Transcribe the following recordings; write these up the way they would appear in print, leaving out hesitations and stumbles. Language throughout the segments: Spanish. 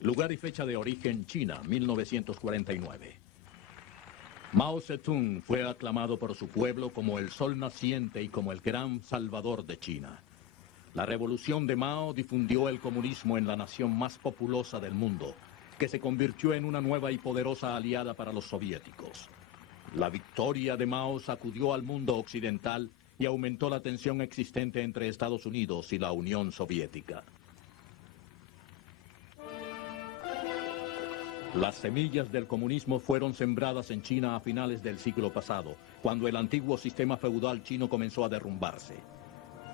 Lugar y fecha de origen: China, 1949. Mao Zedong fue aclamado por su pueblo como el sol naciente y como el gran salvador de China. La revolución de Mao difundió el comunismo en la nación más populosa del mundo, que se convirtió en una nueva y poderosa aliada para los soviéticos. La victoria de Mao sacudió al mundo occidental y aumentó la tensión existente entre Estados Unidos y la Unión Soviética. Las semillas del comunismo fueron sembradas en China a finales del siglo pasado, cuando el antiguo sistema feudal chino comenzó a derrumbarse.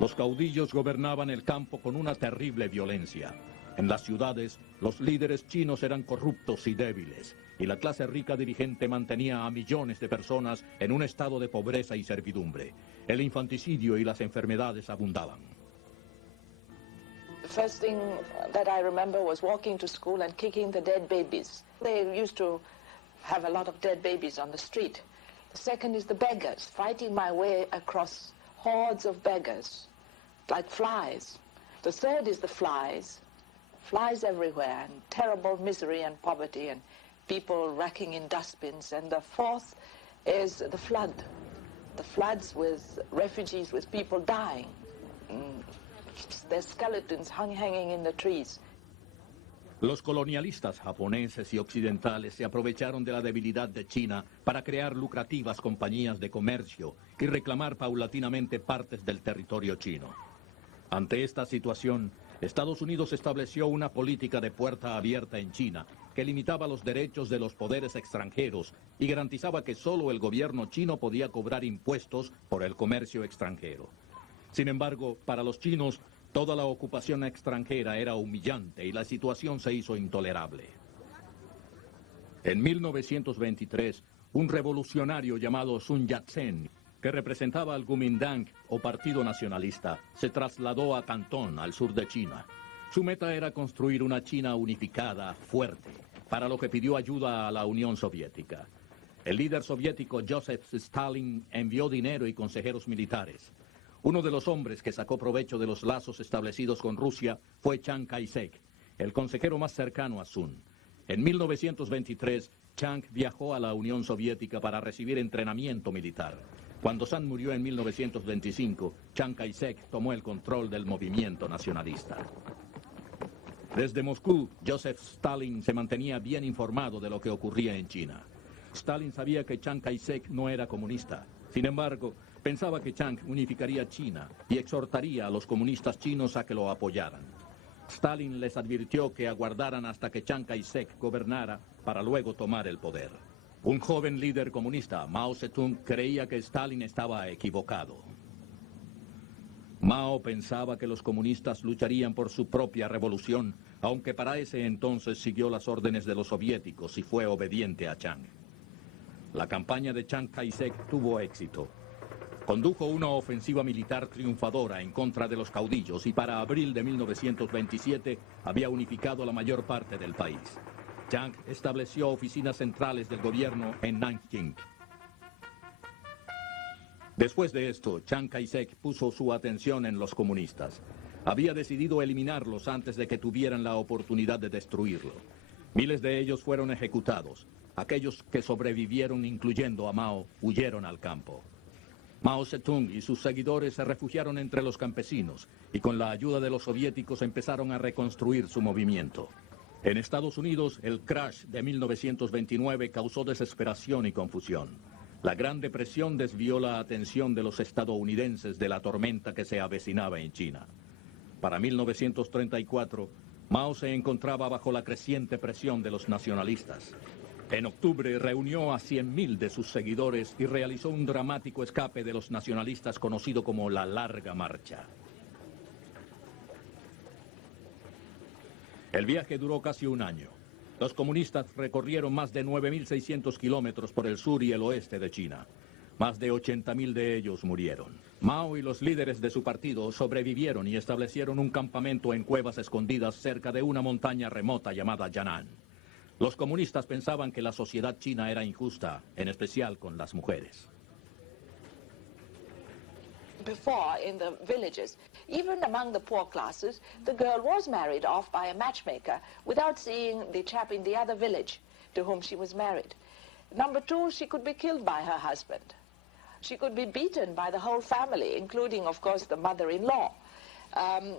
Los caudillos gobernaban el campo con una terrible violencia. En las ciudades, los líderes chinos eran corruptos y débiles, y la clase rica dirigente mantenía a millones de personas en un estado de pobreza y servidumbre. El infanticidio y las enfermedades abundaban. The first thing that I remember was walking to school and kicking the dead babies. They used to have a lot of dead babies on the street. The second is the beggars, fighting my way across hordes of beggars, like flies. The third is the flies everywhere, and terrible misery and poverty, and people wrecking in dustbins. And the fourth is the floods with refugees, with people dying. Their skeletons hanging in the trees. Los colonialistas japoneses y occidentales se aprovecharon de la debilidad de China para crear lucrativas compañías de comercio y reclamar paulatinamente partes del territorio chino. Ante esta situación, Estados Unidos estableció una política de puerta abierta en China que limitaba los derechos de los poderes extranjeros y garantizaba que solo el gobierno chino podía cobrar impuestos por el comercio extranjero. Sin embargo, para los chinos, toda la ocupación extranjera era humillante y la situación se hizo intolerable. En 1923, un revolucionario llamado Sun Yat-sen, que representaba al Kuomintang o Partido Nacionalista, se trasladó a Cantón, al sur de China. Su meta era construir una China unificada, fuerte, para lo que pidió ayuda a la Unión Soviética. El líder soviético Joseph Stalin envió dinero y consejeros militares. Uno de los hombres que sacó provecho de los lazos establecidos con Rusia fue Chiang Kai-shek, el consejero más cercano a Sun. En 1923, Chiang viajó a la Unión Soviética para recibir entrenamiento militar. Cuando Sun murió en 1925, Chiang Kai-shek tomó el control del movimiento nacionalista. Desde Moscú, Joseph Stalin se mantenía bien informado de lo que ocurría en China. Stalin sabía que Chiang Kai-shek no era comunista. Sin embargo, pensaba que Chiang unificaría China y exhortaría a los comunistas chinos a que lo apoyaran. Stalin les advirtió que aguardaran hasta que Chiang Kai-shek gobernara para luego tomar el poder. Un joven líder comunista, Mao Zedong, creía que Stalin estaba equivocado. Mao pensaba que los comunistas lucharían por su propia revolución, aunque para ese entonces siguió las órdenes de los soviéticos y fue obediente a Chiang. La campaña de Chiang Kai-shek tuvo éxito. Condujo una ofensiva militar triunfadora en contra de los caudillos y para abril de 1927 había unificado la mayor parte del país. Chiang estableció oficinas centrales del gobierno en Nanking. Después de esto, Chiang Kai-shek puso su atención en los comunistas. Había decidido eliminarlos antes de que tuvieran la oportunidad de destruirlo. Miles de ellos fueron ejecutados. Aquellos que sobrevivieron, incluyendo a Mao, huyeron al campo. Mao Zedong y sus seguidores se refugiaron entre los campesinos y con la ayuda de los soviéticos empezaron a reconstruir su movimiento. En Estados Unidos, el crash de 1929 causó desesperación y confusión. La Gran Depresión desvió la atención de los estadounidenses de la tormenta que se avecinaba en China. Para 1934, Mao se encontraba bajo la creciente presión de los nacionalistas. En octubre reunió a 100.000 de sus seguidores y realizó un dramático escape de los nacionalistas conocido como la Larga Marcha. El viaje duró casi un año. Los comunistas recorrieron más de 9.600 kilómetros por el sur y el oeste de China. Más de 80.000 de ellos murieron. Mao y los líderes de su partido sobrevivieron y establecieron un campamento en cuevas escondidas cerca de una montaña remota llamada Yan'an. Los comunistas pensaban que la sociedad china era injusta, en especial con las mujeres. before in the villages, even among the poor classes, the girl was married off by a matchmaker without seeing the chap in the other village to whom she was married. Number two, she could be killed by her husband. She could be beaten by the whole family, including, of course, the mother-in-law.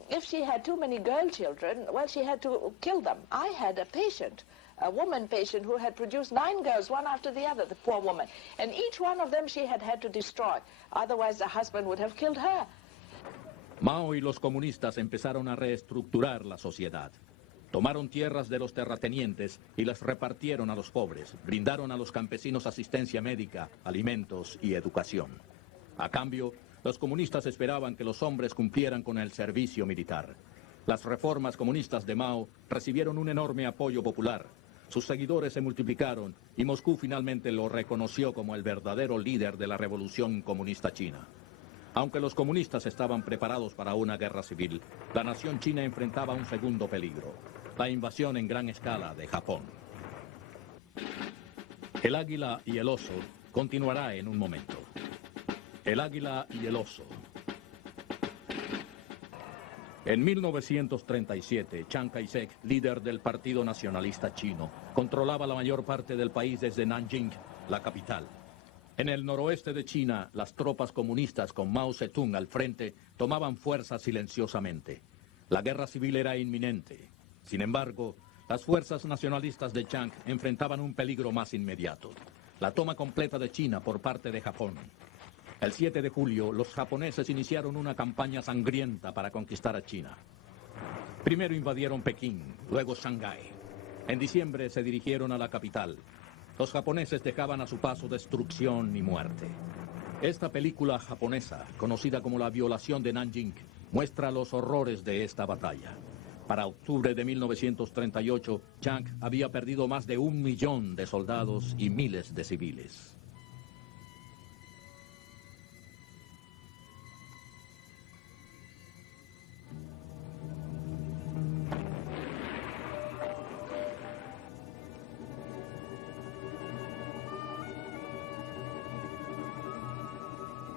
If she had too many girl children, well, she had to kill them. I had a patient, a woman patient, who had produced 9 girls, one after the other, the poor woman. And each one of them she had had to destroy. Otherwise, the husband would have killed her. Mao y los comunistas empezaron a reestructurar la sociedad. Tomaron tierras de los terratenientes y las repartieron a los pobres. Brindaron a los campesinos asistencia médica, alimentos y educación. A cambio, los comunistas esperaban que los hombres cumplieran con el servicio militar. Las reformas comunistas de Mao recibieron un enorme apoyo popular. Sus seguidores se multiplicaron y Moscú finalmente lo reconoció como el verdadero líder de la revolución comunista china. Aunque los comunistas estaban preparados para una guerra civil, la nación china enfrentaba un segundo peligro: la invasión en gran escala de Japón. El águila y el oso continuará en un momento. El águila y el oso. En 1937, Chiang Kai-shek, líder del Partido Nacionalista Chino, controlaba la mayor parte del país desde Nanjing, la capital. En el noroeste de China, las tropas comunistas con Mao Zedong al frente tomaban fuerza silenciosamente. La guerra civil era inminente. Sin embargo, las fuerzas nacionalistas de Chiang enfrentaban un peligro más inmediato: la toma completa de China por parte de Japón. El 7 de julio, los japoneses iniciaron una campaña sangrienta para conquistar a China. Primero invadieron Pekín, luego Shanghái. En diciembre se dirigieron a la capital. Los japoneses dejaban a su paso destrucción y muerte. Esta película japonesa, conocida como La violación de Nanjing, muestra los horrores de esta batalla. Para octubre de 1938, Chiang había perdido más de 1 millón de soldados y miles de civiles.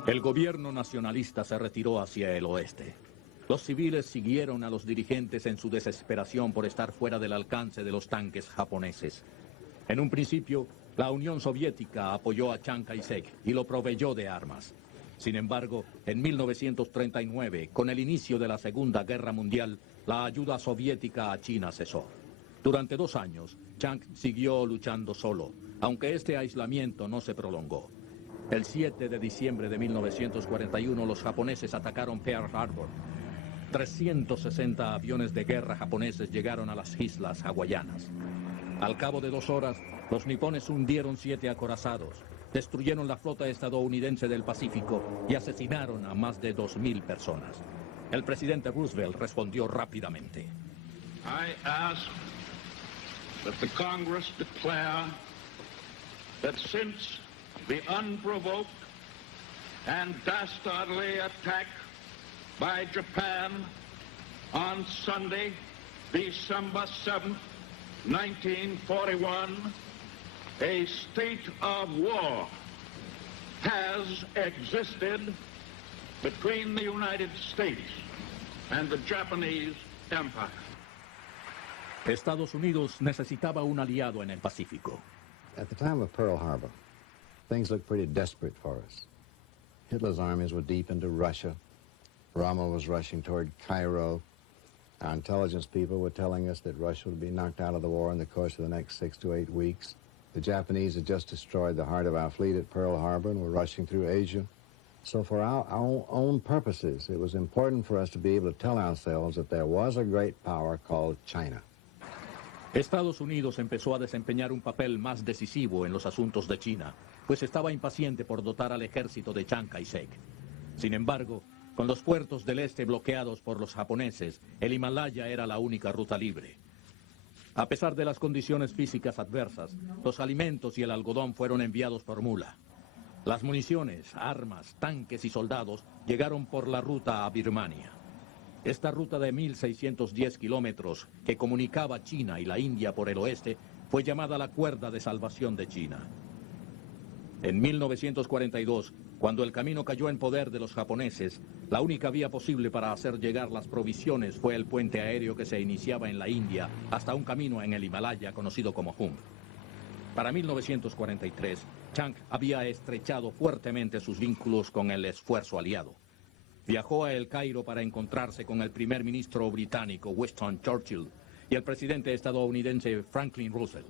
El gobierno nacionalista se retiró hacia el oeste. Los civiles siguieron a los dirigentes en su desesperación por estar fuera del alcance de los tanques japoneses. En un principio, la Unión Soviética apoyó a Chiang Kai-shek y lo proveyó de armas. Sin embargo, en 1939, con el inicio de la Segunda Guerra Mundial, la ayuda soviética a China cesó. Durante 2 años, Chiang siguió luchando solo, aunque este aislamiento no se prolongó. El 7 de diciembre de 1941, los japoneses atacaron Pearl Harbor. 360 aviones de guerra japoneses llegaron a las islas hawaianas. Al cabo de 2 horas, los nipones hundieron 7 acorazados, destruyeron la flota estadounidense del Pacífico y asesinaron a más de 2,000 personas. El presidente Roosevelt respondió rápidamente. I ask that the Congress declare that since the unprovoked and dastardly attack by Japan on Sunday, December 7th, 1941, a state of war has existed between the United States and the Japanese Empire. Estados Unidos necesitaba un aliado en el Pacífico. At the time of Pearl Harbor, things looked pretty desperate for us. Hitler's armies were deep into Russia. Rommel was rushing toward Cairo. Our intelligence people were telling us that Russia would be knocked out of the war in the course of the next 6 to 8 weeks. The Japanese had just destroyed the heart of our fleet at Pearl Harbor and were rushing through Asia. So for our own purposes, it was important for us to be able to tell ourselves that there was a great power called China. Estados Unidos empezó a desempeñar un papel más decisivo en los asuntos de China, pues estaba impaciente por dotar al ejército de Chiang Kai-shek. Sin embargo, con los puertos del este bloqueados por los japoneses, el Himalaya era la única ruta libre. A pesar de las condiciones físicas adversas, los alimentos y el algodón fueron enviados por mula. Las municiones, armas, tanques y soldados llegaron por la ruta a Birmania. Esta ruta de 1.610 kilómetros que comunicaba China y la India por el oeste fue llamada la cuerda de salvación de China. En 1942, cuando el camino cayó en poder de los japoneses, la única vía posible para hacer llegar las provisiones fue el puente aéreo que se iniciaba en la India hasta un camino en el Himalaya conocido como Hump. Para 1943, Chiang había estrechado fuertemente sus vínculos con el esfuerzo aliado. Viajó a El Cairo para encontrarse con el primer ministro británico Winston Churchill y el presidente estadounidense Franklin Roosevelt.